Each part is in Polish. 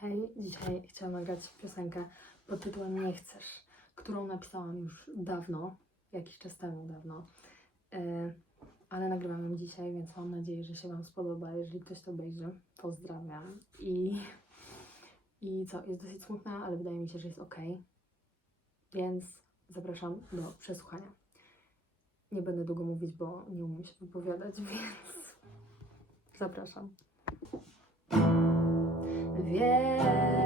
Hej, dzisiaj chciałam nagrać piosenkę pod tytułem Nie chcesz, którą napisałam już dawno, jakiś czas temu dawno, yy, ale nagrywam ją dzisiaj, więc mam nadzieję, że się Wam spodoba. Jeżeli ktoś to obejrzy, pozdrawiam. I, I co, jest dosyć smutna, ale wydaje mi się, że jest ok, więc zapraszam do przesłuchania. Nie będę długo mówić, bo nie umiem się wypowiadać, więc zapraszam. Yeah.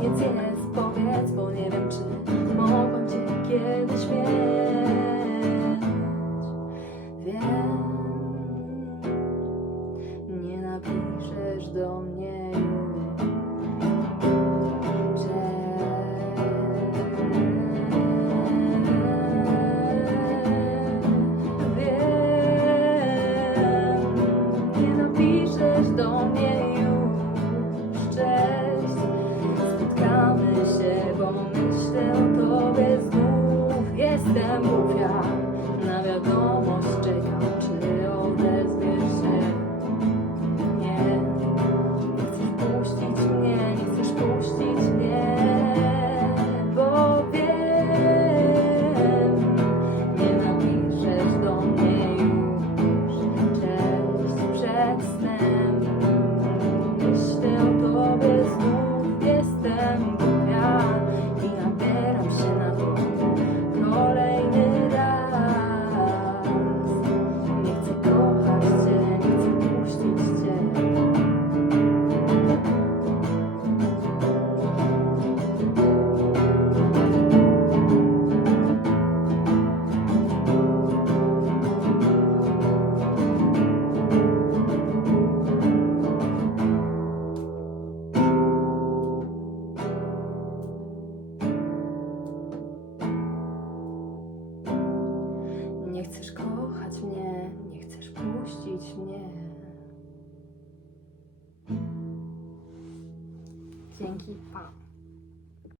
你自？天气预报